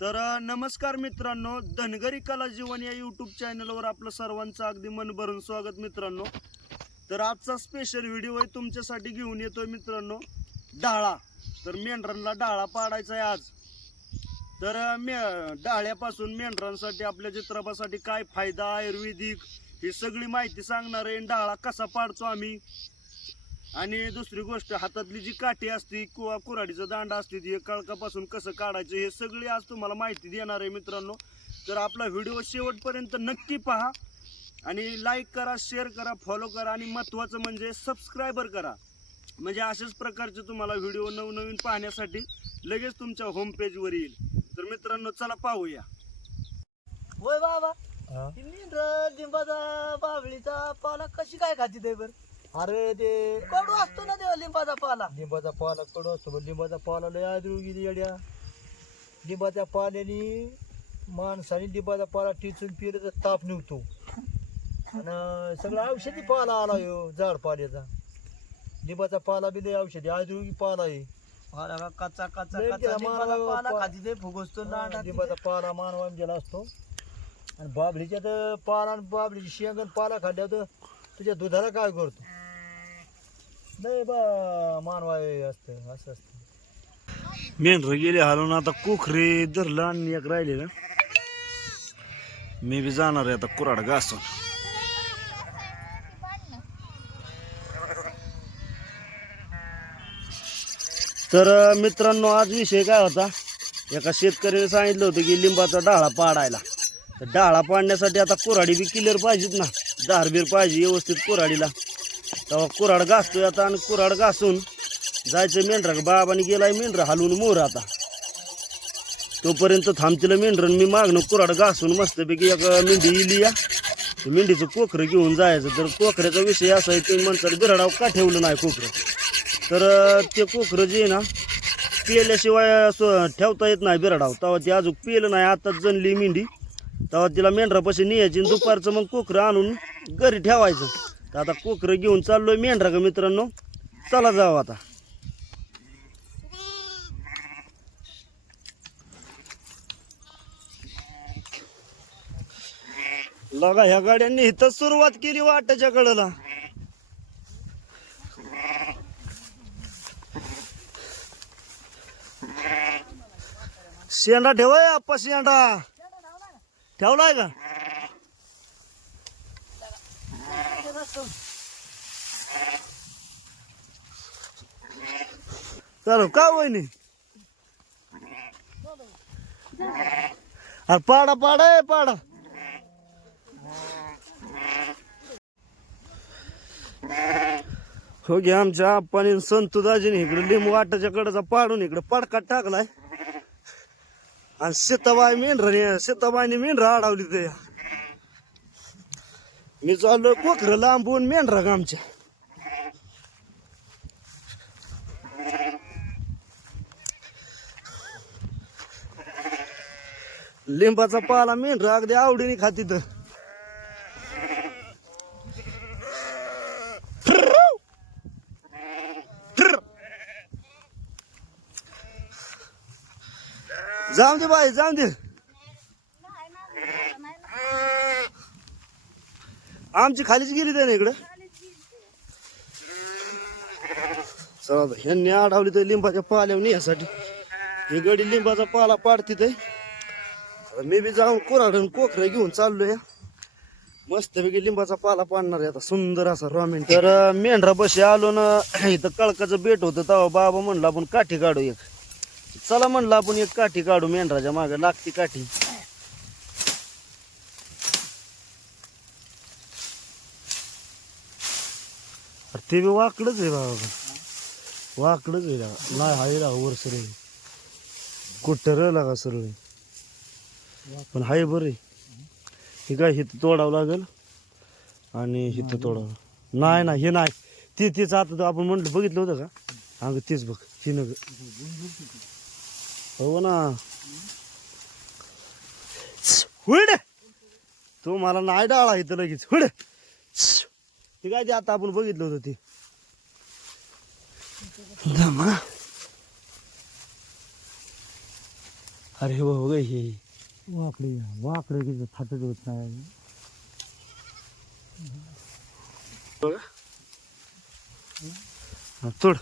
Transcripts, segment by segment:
तर नमस्कार मित्रांनो धनगरी कला जीवन या यूट्यूब चॅनलवर आपलं सर्वांचं अगदी मनभरून स्वागत मित्रांनो. तर आजचा स्पेशल व्हिडिओ आहे तुमच्यासाठी घेऊन येतोय मित्रांनो डाळा. तर मेंढरांना डाळा पाडायचा आहे आज. तर मे डाळ्यापासून मेंढरांसाठी आपल्या चित्रपासाठी काय फायदा आयुर्वेदिक ही सगळी माहिती सांगणार आहे. डाळा कसा पाडतो आम्ही? आणि दुसरी गोष्ट हातातली जी काठी असते किंवा कुऱ्हाडीचं दांडा असते ती हे कळकापासून कसं काढायचं हे सगळी आज तुम्हाला माहिती देणार आहे मित्रांनो. तर आपला व्हिडिओ शेवटपर्यंत नक्की पहा आणि लाईक करा शेअर करा फॉलो करा आणि महत्त्वाचं म्हणजे सबस्क्रायबर करा. म्हणजे अशाच प्रकारचे तुम्हाला व्हिडिओ नवनवीन पाहण्यासाठी लगेच तुमच्या होम पेजवर येईल. तर मित्रांनो चला पाहूया. होय बाबा बाबळीचा पाला कशी काय खाती ते बर? अरे ते कडू असतो ना तेव्हा लिंबाचा पाला. लिंबाचा पाला कडू असतो पण लिंबाचा पाला लय आदरू गेली येड्या. लिंबाच्या पाल्याने माणसाने लिंबाचा पाला टिचून पिलं तर ताप निघतो आणि सगळं औषधी पाला आला यो झाड पाल्याचा लिंबाचा पाला बी लय औषधी आदरुगी पाला आहे. पाला कच्चा कच्चा लय कच्चा. त्याला लिंबाचा मारावं पाला पा- ते लिंबाचा पाला मानवा गेला असतो. आणि बाबळीच्या तर पाला आणि बाबळीची शेंगण पाला खाल्ल्या तर तुझ्या दुधाला काय करतो? बा मानवा असतं असं असतं. मेंढर गेले हालून आता कोखरे धरलं आणि एक राहिले ना मी बी जाणार आहे आता कुराड घासून. तर मित्रांनो आज विषय काय होता? एका शेतकऱ्याने सांगितलं होतं की लिंबाचा डाळा पाडायला. तर डाळा पाडण्यासाठी आता कुऱ्हाडी बी क्लिअर पाहिजेत ना. धारबीर पाहिजे व्यवस्थित कुऱ्हाडीला. तेव्हा कुऱ्हाड घासतोय आता आणि कुऱ्हाड घासून जायचं मेंढरा आणि गेलाय मेंढरा हलवून मोर आता. तोपर्यंत थांबतील मेंढरं मी मागणं कुऱ्हाड घासून मस्तपैकी एक मेंढी इली या. मेंढीचं कोखरं घेऊन जायचं. तर कोकऱ्याचा विषय असा आहे ते म्हणतात बिराडाव का ठेवलं नाही कोखरं? तर ते कोखरं जे ना पिल्याशिवाय ठेवता येत नाही बिराडाव. तेव्हा ते अजून पिलं नाही आताच जनली मेंढी. तेव्हा तिला मेंढरापाशी न्यायची आणि दुपारचं मग कोखरं आणून घरी ठेवायचं. तर आता कोकरं घेऊन चाललोय मेंढरा का मित्रांनो? चला जाऊ आता. लगा ह्या गाड्यांनी इथं सुरुवात केली वाटाच्या कडेला. शेंडा ठेवाय आप्पा शेंडा. ठेवलाय का? चालू का वहिनी अरे पाडा पाडा आहे पाडा हो घ्या आमच्या आप्पाने संतू दाजीने इकडे लिंबू वाटाच्या कडेचा पाडून इकडे पडका टाकलाय आणि सीताबाई मेंढराने सीताबाईने मेंढरा अडवली त्या मी चाललो कोखरं लांबून मेंढरा का आमच्या लिंबाचा पाला मेंढरा अगदी आवडीने खाती तर जाऊन दे बाई जाऊन दे. आमची खालीच गेली त्याने इकडं? चला ह्यांनी अडवली तर लिंबाच्या पाल्यावर यासाठी ही गडी लिंबाचा पाला पाडती ते मी बी जाऊन कुऱ्हाडून कोखरं घेऊन चाललोय. मस्तपैकी लिंबाचा पाला पाडणार आहे आता सुंदर असा रोमॅन्टिक तर मेंढरा बशी आलो ना इथं कळकाचं बेट होतं तेव्हा बाबा म्हणला आपण काठी काढू एक. चला म्हणलं आपण एक काठी काढू मेंढराच्या मागे लागती काठी. ते बी वाकडच आहे बाबा वाकडच आहे लागा. नाही हाय लागा वर सरळ कुठं लागा सरळ पण हाय बरं. हे काय हिथं तोडावं लागेल. आणि हिथं तोडावं. नाही नाही हे नाही. ते तेच आता आपण म्हटलं बघितलं होतं का? अगं तेच बघ हे नग. हो ना. हुड तू मला नाही डाळा इथं लगेच. हुड ते काय ते आता आपण बघितलं होतं ते. अरे हो हो हे. वाकडे वाकडे की थाटत होत नाही. बघा हा, तोड.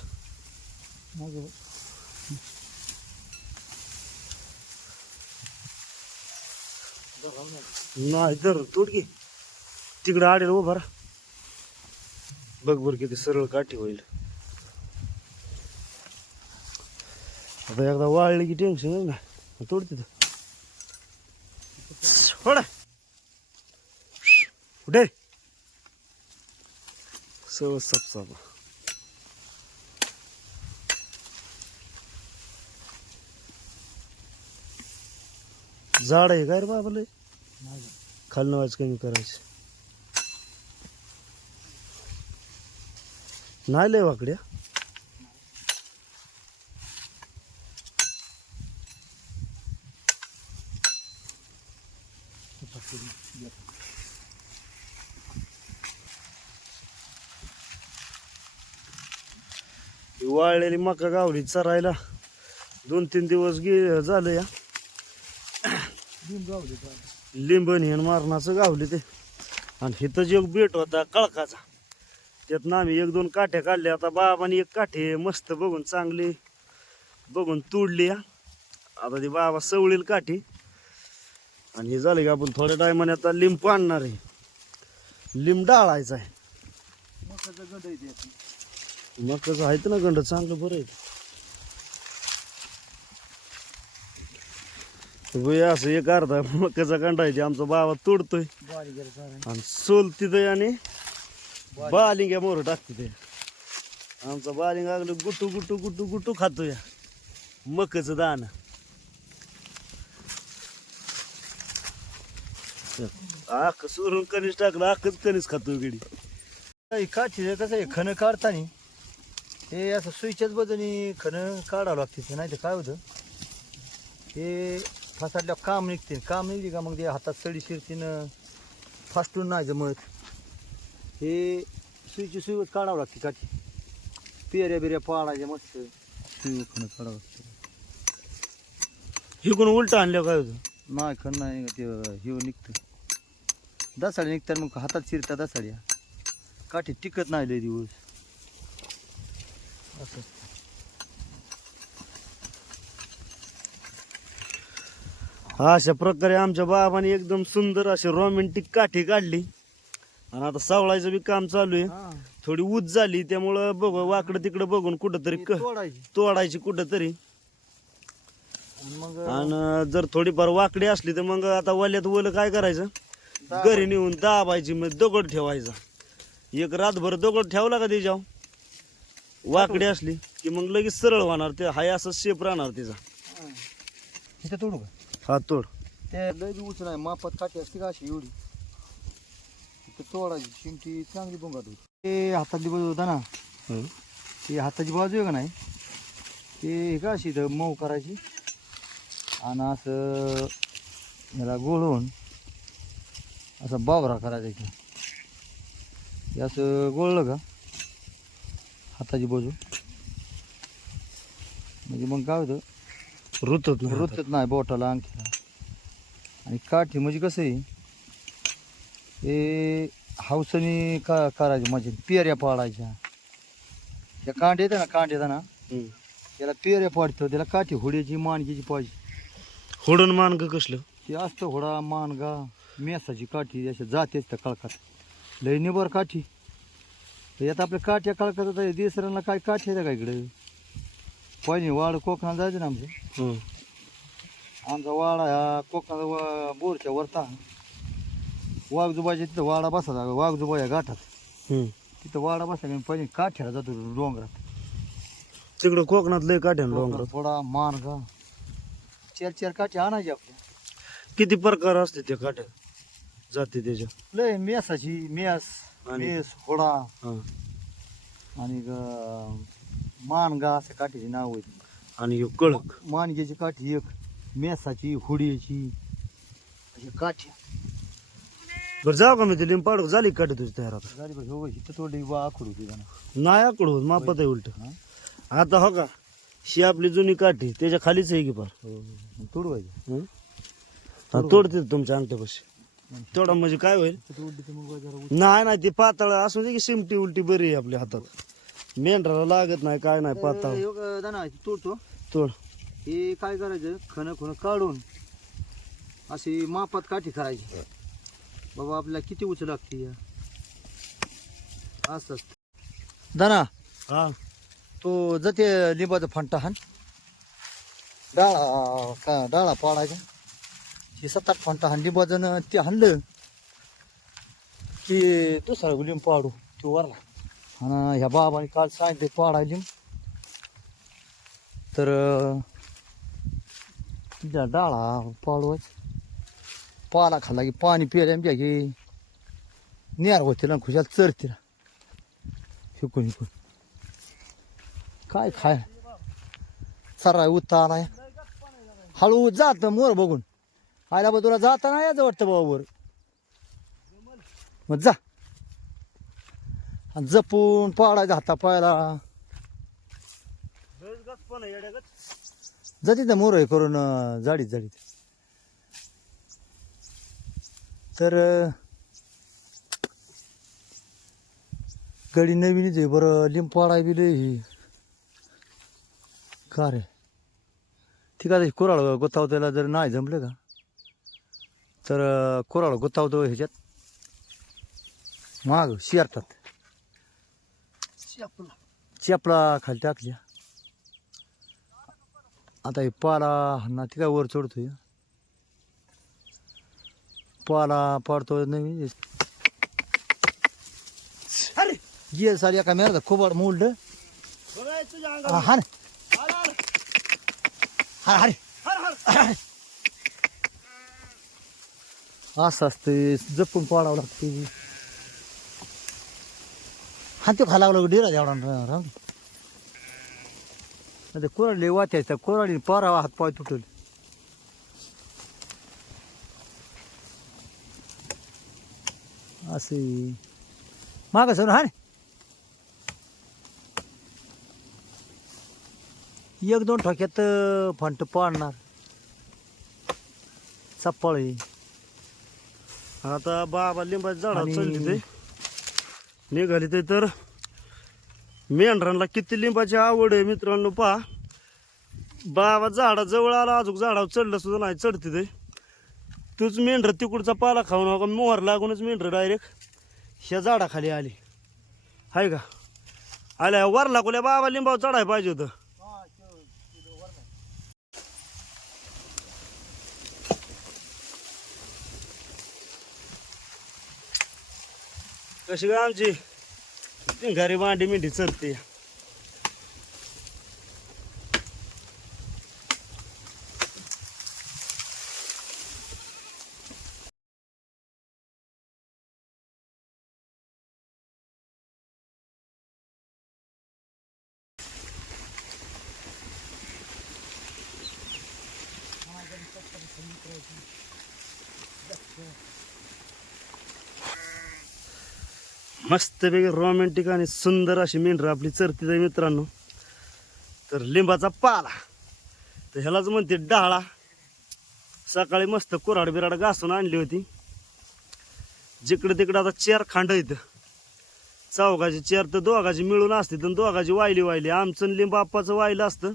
नाही तर तोड की. तिकडं आडेल हो बरा बघ बर किती सरळ काठी होईल. आता एकदा वाळली की टेन्शन ना. तोड तिथं. कुठे सव सपसाप. झाड आहे काय रे बाबा लय? खालनं वाज कमी करायचं. नाही लय वाकड्या. ही वाळलेली मका गावली चरायला. दोन तीन दिवस गे झालं या. लिंबणी मारणाचं गावली ते. आणि हिथं जे बेट होता कळकाचा. त्यातनं आम्ही एक दोन काठ्या काढल्या आता बाबाने एक काठे मस्त बघून चांगली बघून तोडली. आता ती बाबा सवळील काठी. आणि हे झालं की आपण थोड्या टायमाने आता लिंब आणणार आहे. लिंब डाळायचा आहे. मग कसं आहेत ना गंड चांगलं बरं आहे. असं एक अर्धा मकाचा गंड आहे ते आमचा बाबा तोडतोय. आणि सोल तिथं आणि बालिंग्या मोर टाकते ते. आमचा बालिंग लागलं गुटू गुटू गुटू गुटू खातो या मकच दान. आख सोडून कणीस टाकलं आखच कणीस खातो गडी हे काठी कसं आहे खणं काढताना? हे असं स्विचच बाजूने खणं काढावं लागते ते नाही तर काय होतं? हे फासाडल्या काम निघते. काम निघते का मग ते हातात सडी शिरतीनं फास्टून नाही जमत. हे सुईची सुईवच काढावं लागते काठी पेऱ्या बिऱ्या पाळायच्या मस्त. सुई खणं काढावं लागते. हे कोण उलट आणलं काय होतं? नाही खण नाही ते हे निघतं. दसाडी निघतात मग हातात शिरतात दसाड्या. काठी टिकत नाही लय दिवस. असं. अशा प्रकारे आमच्या बाबाने एकदम सुंदर अशी रोमॅन्टिक काठी काढली. आणि आता सावळायचं बी काम चालू आहे. थोडी ऊज झाली त्यामुळं बघ वाकडं तिकडं बघून कुठंतरी क- तोडायची. कुठंतरी. आणि मग आणि जर थोडीफार वाकडी असली तर मग आता वल्यात वल काय करायचं? घरी नेऊन दाबायची मग दगड ठेवायचा. एक रातभर दगड ठेवला का त्याच्यावर? वाकडी असली की मग लगेच सरळ होणार ते हाय असं शेप राहणार तिचा. तोडू का? हा तोड. ते लय उच नाही मापात काठी असते का अशी एवढी? इथं तोडायची शिमटी चांगली बोंगाट होती. ते हातातली बाजू होता ना हं. ती हाताची बाजू आहे का नाही ते का अशी इथं मऊ करायची? आणि असं ह्याला गोळून असा बावरा करायचा इथं. हे असं गोळलं का हाताची बाजू? म्हणजे मग काय होतं? रुतत. रुतत नाही बोटाला अंगठ्याला. आणि काठी म्हणजे कसं आहे हे हौसनी का करायची म्हणजे पेऱ्या पाडायच्या. त्या कांड येतं ना कांड येतं ना हं. त्याला पेऱ्या पाडतो त्याला काठी होड्याची मानगीची पाहिजे. होडून मान का कसलं? ते असतं होडा मानगा मेसाची काठी अशा जातेच त्या कळकात लय निबर काठी. तर यात आपल्या काठ्या कळकात देसरांना काय काठी आहे का इकडे? पहिले वाड कोकणात जायचं ना आमचं. हं. आमचा वाडा ह्या कोकणात वा बोरच्या वरता. वाघजुबाच्या तिथं वाडा बसायचा वाघजुबा या हं. तिथं वाडा बसायचा पहिले काठ्याला जातो डोंगरात. तिकडं कोकणात लय काठ्यान डोंगरात. थोडा मानगा चार चार काठ्या आणायच्या आपल्या. किती प्रकार असते त्या काठ्या जाते त्याच्या? लय मेसाची मेस आणि- मेस होडा. हा. आणि ग- मानगा असं काठीची नाव होती आणि ह्यो कळक. मानग्याची काठी एक मेसाची होडीची अशी काठी बरं जाऊ का मी ते लिंब पाडू झाली का काठी तुझी तयार आता झाली बघ हो इथं थोडी बा आखड होती जरा नाही आकडू मापत आहे उलट हा? आता हो का ही आपली जुनी काठी त्याच्या खालीच आहे की फार तोडवायचं हं? हा, तोडते तुमच्या अंगठ्यापाशी तेवढा म्हणजे काय होईल नाही नाही ते पातळ असू दे की शिमटी उलटी बरी आहे आपल्या हातात मेंढराला लागत नाही काय नाही पातळ दाना तोडतो तोड हे काय करायचं खण खुणं काढून अशी मापात काठी करायची बाबा आपल्याला किती उच लागते या? दाना हा. तो जाते लिंबाचा फंटा हान डाळा का डाळा पाडायचा. हे सात आठ फंटा हान लिंबाचं न ते हाणलं की दुसरा लिंब पाडू तो वरला. आणि ह्या बाबाने काल सांगितले पाडाय लिंब. तर डाळा पाडवायच. पाला खाल्ला की पाणी पिल्या प्या की नेर होतील ना खुशाल चरतील शिकून शिकून. काय खाय? सराय उत्ता आहे हळू जात मोर बघून. आयला बा तुला जाता नाही यायचं वाटतं बाबा वर. मग जा. आणि जपून पाडायचा हाता पायाला. जा तिथं मोर हे करून अं, जाडीत जाडीत. तर गडी नवीनच आहे बरं. लिंब पाडाय बी ही. का रे? ठीक आहे कोराळ गोतावताला जर नाही जमलं का? तर कोराळ गोतावतो ह्याच्यात. माग शिरतात. चेपला खाली टाकल्या. आता हे पाला ना ती काय वर चढतोय? पाला पाडतो नवीन अरे गे साली एका मेरा खोबाड मोल्ड. हा हा अरे. असं असते जपून पाडावं लागते हा ते खाला लागलो डेरा एवढा राहून ते कोराडले वाचायचं कोराडी पारावा हात पाय तुटल असे. माग सर हा एक दोन ठोक्यात फंट पाडणार. चप्पळ आता बाबा लिंबाच्या झाडावर आणि- चढली ते. निघाली ते तर मेंढरांना किती लिंबाची आवड आहे मित्रांनो पहा. बाबा झाडाजवळ आला अजून झाडावर चढलं सुद्धा नाही चढते ते. तूच मेंढर तिकडचा पाला खाऊ नका मोहर लागूनच मेंढर डायरेक्ट ह्या झाडाखाली आली. हाय का? आल्या वर लागल्या बाबा लिंबावर चढायला पाहिजे होतं. कशी काय आमची? घरी मांडी मिंडी चरते मस्तपैकी रोमॅन्टिक आणि सुंदर अशी मेंढरं आपली चरती आहे मित्रांनो. तर लिंबाचा पाला. तर ह्यालाच म्हणते डाळा. सकाळी मस्त कुराड बिराड घासून आणली होती. जिकडं तिकडं आता चेअर खांड इथं चौघाची चेअर तर दोघाची मिळून असते तर दोघाची वायली वायली. आमचं लिंब आप्पाचं वाहिलं असतं.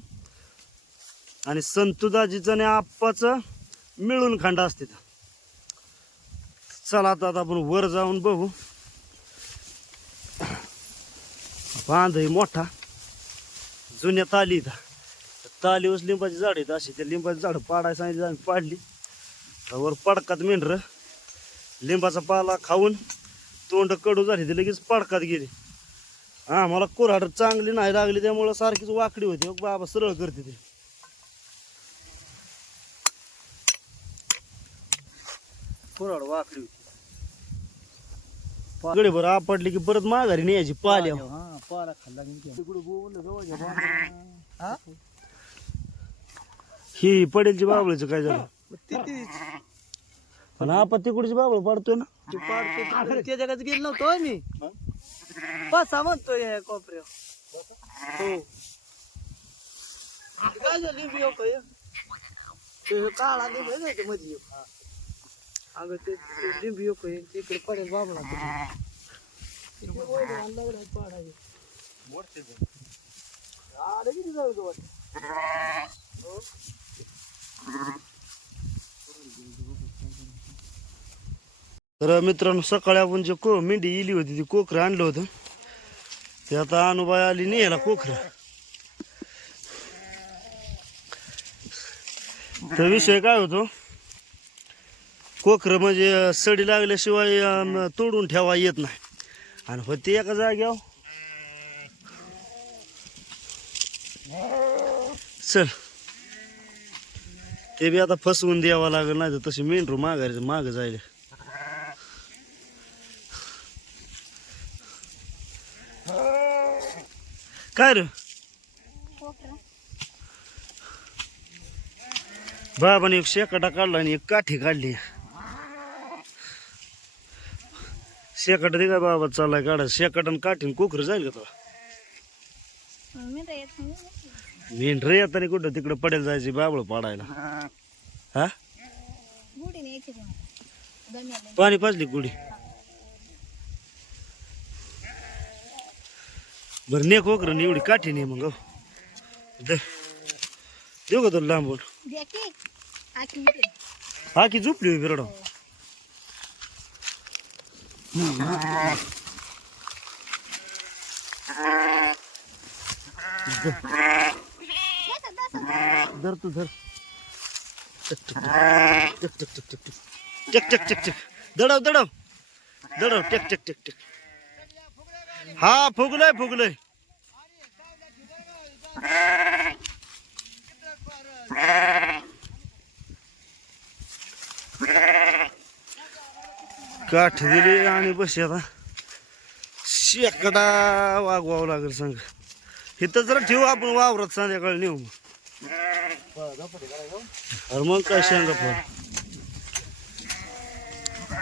आणि संतुदाजीचं आणि आप्पाचं मिळून खांड असते चला आता आता आपण वर जाऊन बघू. बांध मोठा. जुन्या ताली इथं. तालीवर लिंबाची झाड आहेत अशी. त्या लिंबाची झाड पाडायला सांगितली आम्ही पाडली. वर पडकात मेंढर. लिंबाचा पाला खाऊन तोंड कडू झाली. ते लगेच पडकात गेली. हां मला कुऱ्हाड चांगली नाही लागली. त्यामुळं सारखीच वाकडी होती. बाबा सरळ करते ते. कुऱ्हाड वाकडी होती. गडी बरं आपडली की परत माघारी न्यायची पाल्या हा पाला खाल्ला की ही? पडेलची बाबळीचं काय झालं? पण आपण तिकडची बाबळ पाडतोय ना. त्या जगात गेलो नव्हतो मी बसा म्हणतोय कोपऱ्या हो. काय झालं लिंबू येऊ काय ते काळा लिंबू मध्ये अगं ते ते लिंबू येऊ काय तिकडे पडेल बाबला आलं किती तर मित्रांनो सकाळी आपण जे को मेंढी इली होती ती कोकरं आणलं होतं. ते आता अनुबाई आली नाही याला कोकरं. तर विषय काय होतो? कोकरं म्हणजे सडी लागल्याशिवाय अं, तोडून ठेवा येत नाही. आणि होती एका जाग्यावर चल. ते बी आता फसवून द्यावं लागेल नाही तर तशी मेंढरू माघारी मागं जायला. काय रे? बाबाने एक शेकाटा काढला आणि एक काठी काढली. शेकाट ते काय बाबा चाललाय काढा. शेकाट आणि काठी आणि कोकरं जाईल का तुला? मेंढर येताना कुठं तिकडं पडेल जायची बाबळ पाडायला? हा. पाणी पाजली गुढी? बरं ने कोकरं एवढी काठी नाही मग हो. दे. देऊ का तुला लांबून? हा की. झोपली होई बिरडा. धर तू धर. दडव दडव दडव टेक टेक टेक टेक. हा फुगलय फुगलय. काठ दिली आणि बस आता. शेकडा वागवावं लागेल सांग. इथं जरा ठेवू आपण वावरात संध्याकाळी नेऊ अरे मग काय शेंगा पण.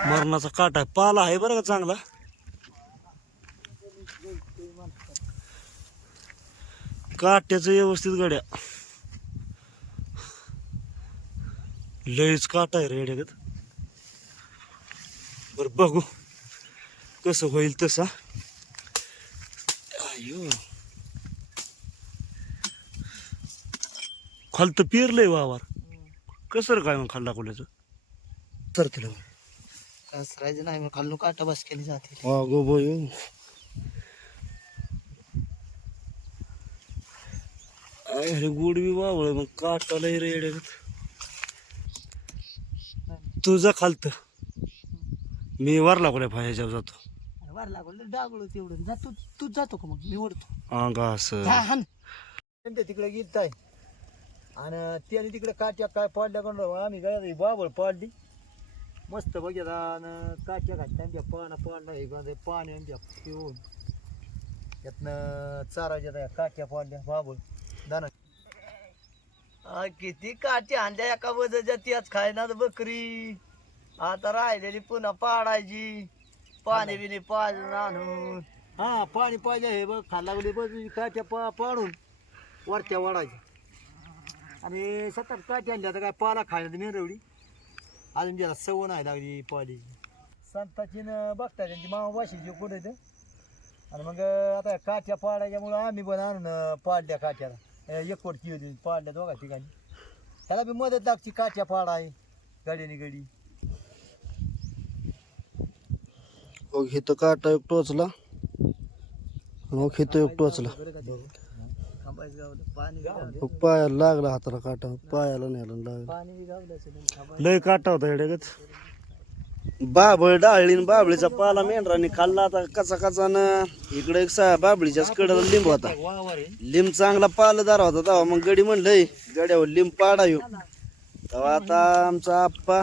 मरणाचा काटा आहे पाला आहे बरं का चांगला. काट्याचं व्यवस्थित गड्या. लईच काटा आहे रेड्यागत बर बघू. कसं होईल तसा अयो खालतं पेरलंय वावर. कसं रे काय मग खाल्ला कोल्याचं तर तिला. कसरायचं नाही मग खाल्लो काटा बस केली जाते. गो बोय अरे गुड बी वावळ मग काटाला रेड तुझा खालत मी वारला कोल्या फायच्यावर जातो. वार लागलो डागलो तेवढं. जा तू तूच जातो का मग? मी ओढतो. अंगा असं. ते तिकडे गेलत आहे. आणि त्याने तिकडे काट्या काय पाडल्या कोण आम्ही काय बाबळ पाडली. मस्त बघितला. आणि काट्या घातल्या आमच्या पाना पाडला हे बांधे पाणी आमच्या पिऊन. त्यातनं चाराच्या त्या काट्या पाडल्या. बाबळ दाना आ, किती काट्या आणल्या एका वजाच्या त्याच खायना बकरी. आता राहिलेली पुन्हा पाडायची. पाणी बिनी पाजून आणून. हा पाणी पाहिजे हे बघ खाल्ला गेली बघ काट्या पा पाडून वरच्या वाढायच्या आणि सतत काट्या आणल्या तर काय पाला खायला मेन एवढी. अजून त्याला सव नाही लागली पाली संताची न बघता त्यांची मामा वाशीची कुठे ते? आणि मग आता या काट्या पाडायच्यामुळं आम्ही पण आणून अं, पाडल्या काट्याला. एकवटची होती पाडल्या दोघा ठिकाणी त्याला बी मदत लागते काट्या पाडाय गाडीने गाडी. मग इथं काटा एक टोचला मग इथं एक टोचला मग पायाला लागला हाताला काटा पायाला न्यायला लागला. लय काटा होता येड्यागत बाबळ डाळीन बाबळीचा पाला मेंढराने खाल्ला आता कचा कचानं इकडे एक सा बाबळीच्याच कडेला लिंब होता. लिंब चांगला पालदार होता तेव्हा. मग गडी म्हणलंय गड्यावर लिंब पाडा येऊ तेव्हा आता आमचा आप्पा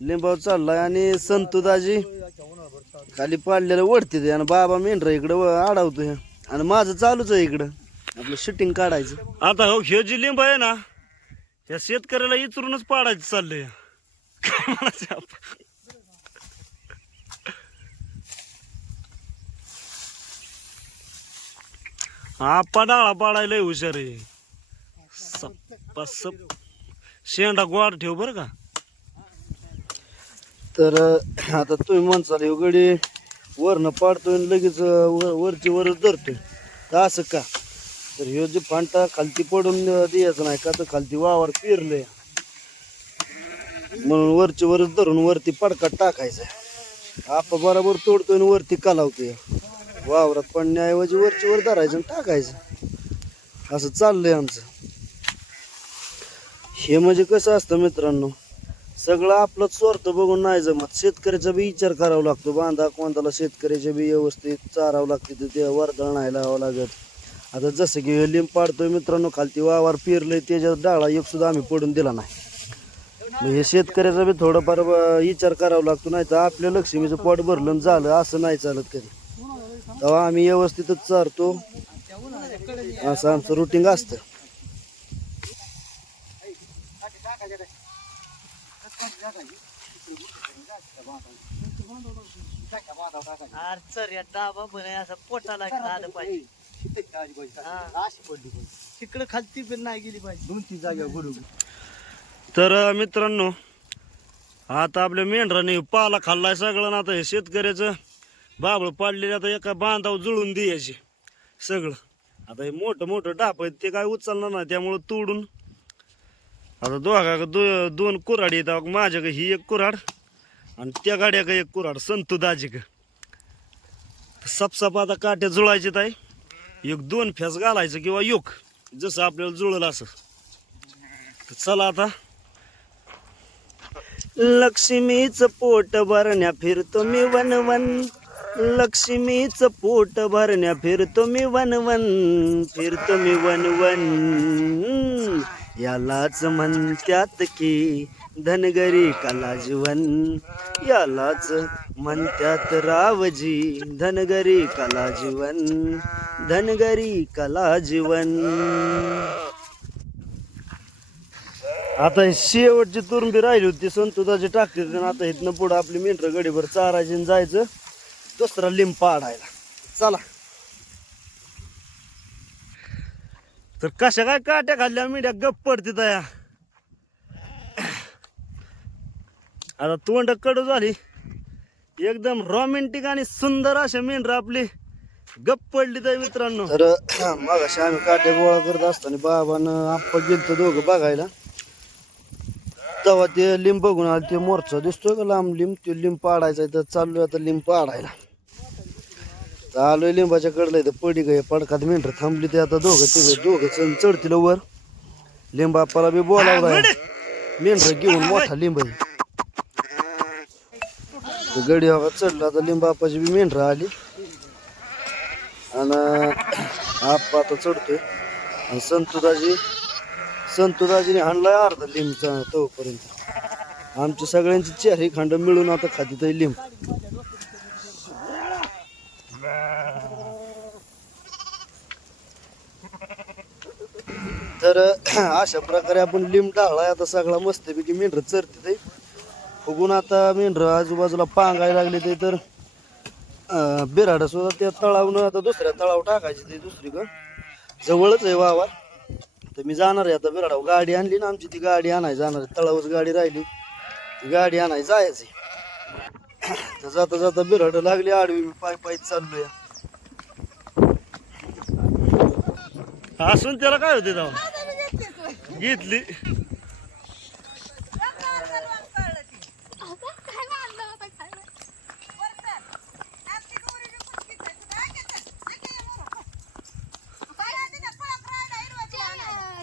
लिंबावर चाललाय आणि संतुदाजी खाली पाडलेलं ओढते ते आणि बाबा मेंढरा इकडं व- अडवतो आणि माझं चालूच आहे इकडं. आपलं शूटिंग काढायचं. आता हो हे जी लिंब आहे ना या शेतकऱ्याला इचरूनच पाडायचं चाललंय. काय म्हणायचं आपण? आप्पा डाळा पाडायला हुशार आहे. सप्पा सप शेंडा गोड ठेव बरं का. तर आता तुम्ही म्हणसाल ह्यो गडी वरनं पाडतोय आणि लगेच वर- वरची वरच धरतोय. तर असं का? तर ह्यो जे फांटा खालती पडून द्यायचं नाही का? तर खालती वावर पेरलंय. म्हणून वरची वरच धरून वरती पडका टाकायचा. आपा बरोबर तोडतोय आणि वरती कालावतोय वावरात पडण्याऐवजी वरची वर धरायचं आणि टाकायचं. असं चाललंय आमचं. हे म्हणजे कसं असतं मित्रांनो? सगळं आपलं स्वार्थ बघून नाही जमत. शेतकऱ्याचा बी विचार करावा लागतो. बांधा कोणताला शेतकऱ्याच्या बी व्यवस्थित चारावं लागते तर ते वरदळ नाही लावावं लागत. आता जसं की लिंब पाडतोय मित्रांनो खालती वावर पेरलंय त्याच्यात डाळा एक सुद्धा आम्ही पडून दिला नाही. हे शेतकऱ्याचा बी थोडंफार विचार करावा लागतो नाही तर आपल्या लक्ष्मीचं पोट भरलं झालं असं नाही चालत कधी. तेव्हा आम्ही व्यवस्थितच चारतो. असं आमचं रुटीन असतं. अडचर या डाबा असं पोटाला आलं पाहिजे. तिकडे खालती पण नाही गेली पाहिजे. दोन तीन जागा बरोबर तर मित्रांनो आता आपल्या मेंढराने पाला खाल्लाय सगळं ना आता हे शेतकऱ्याचं. बाबळ पाडलेले आता एका बांधावर जुळून द्यायचे सगळं. आता हे मोठं मोठं डाप आहेत ते काय उचलणार नाही त्यामुळं तोडून आता दोघा दो दोन कुऱ्हाड येतात माझ्याकडे ही एक कुऱ्हाड आणि त्या गाड्याक एक कुऱ्हाड. संतू दाजीक सपसाप आता काट्या जुळायचे ताई. एक दोन फेस घालायचं किंवा योक जसं आपल्याला जुळलं असं. तर चला आता. लक्ष्मीच पोट भरण्या फिरतो मी वन वन लक्ष्मीच पोट भरण्या फिरतो मी वन वन फिरतो मी वन वन यालाच म्हणत्यात की धनगरी कला जीवन यालाच म्हणत्यात रावजी धनगरी कला जीवन धनगरी कला जीवन आता हे शेवटची तुरुंबी राहिली होती संतुदाची टाकते आता इथनं पुढं आपली मेंढर गडीभर चारायची जायचं. दुसरा लिंब पाडायला. चला. तर कशा काय काट्या खाल्ल्या मिड्या गप्प पडते तया. आता तोंड कडू झाली. एकदम रोमॅन्टिक आणि सुंदर अशा मेंढरा आपली. गप्प पडली तर मित्रांनो. तर मग आम्ही काट्या गोळा करत असताना बाबानं आप्पा गेलतो दोघं बघायला. तेव्हा ते लिंब बघून आलं ते मोर्चा दिसतोय का लांब लिंब? ते लिंब पाडायचा आहे तर चाललोय आता लिंब पाडायला. आलोय लिंबाच्या कडला इथं पडी गे पडकात मेंढर थांबली ते आता दोघं तिघं दोघं चढ- चढतील वर. लिंब आप्पाला बी बोलावलाय. मेंढर घेऊन मोठा लिंब गडी हवा चढला आता लिंब आप्पाची बी मेंढर आली. आणि आप्पा आता चढतोय. आणि संतुदाजी संतुदाजीने हाणलाय अर्धा लिंबचा तोपर्यंत. आमच्या सगळ्यांची चारही खांड मिळून आता खाती तरी लिंब. तर अशा प्रकारे आपण लिंब टाळला आता सगळा मस्तपैकी मेंढर चरते ते. फुगून आता मेंढर आजूबाजूला पांगायला लागले ते. तर बिराडा सुद्धा त्या तळावनं आता दुसऱ्या तळाव टाकायचे ते दुसरी जवळच आहे वावा तर मी जाणार आहे आता बिराडावर. गाडी आणली ना आमची ती गाडी आणायची जाणार आहे. तळावच गाडी राहिली. ती गाडी आणायची जायची तर जाता जाता बिराड लागली. आडवी मी पाय पाय चाललोय. असून त्याला काय होते तेव्हा? घेतली.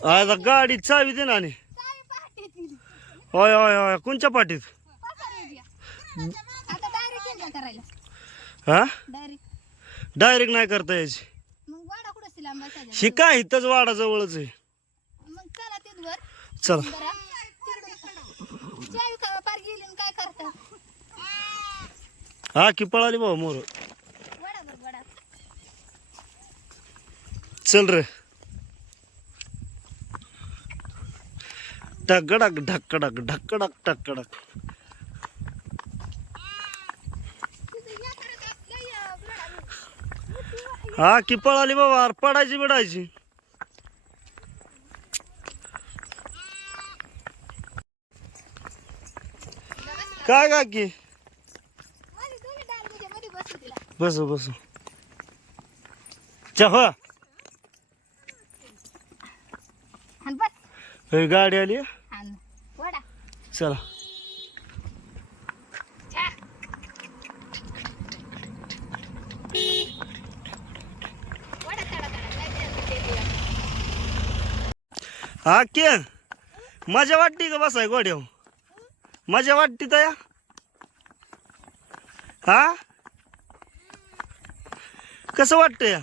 आता गाडी चावी दे ना आणि होय होय होय. कोणच्या पाठीत? हा? डायरेक्ट डायरेक्ट नाही करता यायची. काय इथंच वाडा जवळच आहे. चला. हा की पळाली बाबा मोर. चल रे. ढकडक ढकडक ढकडक ढकडक. हा की पळाली बाबा अरे पडायची बिडायची. काय काकी मध्ये बसू बसू. बसू. चहा गाडी आली? चला. हा के मजा वाटते का बसाय गोड्याव मजा वाटते तया? हा? कसं वाटतं या